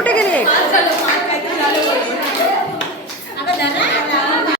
दौड़े कुठे गेले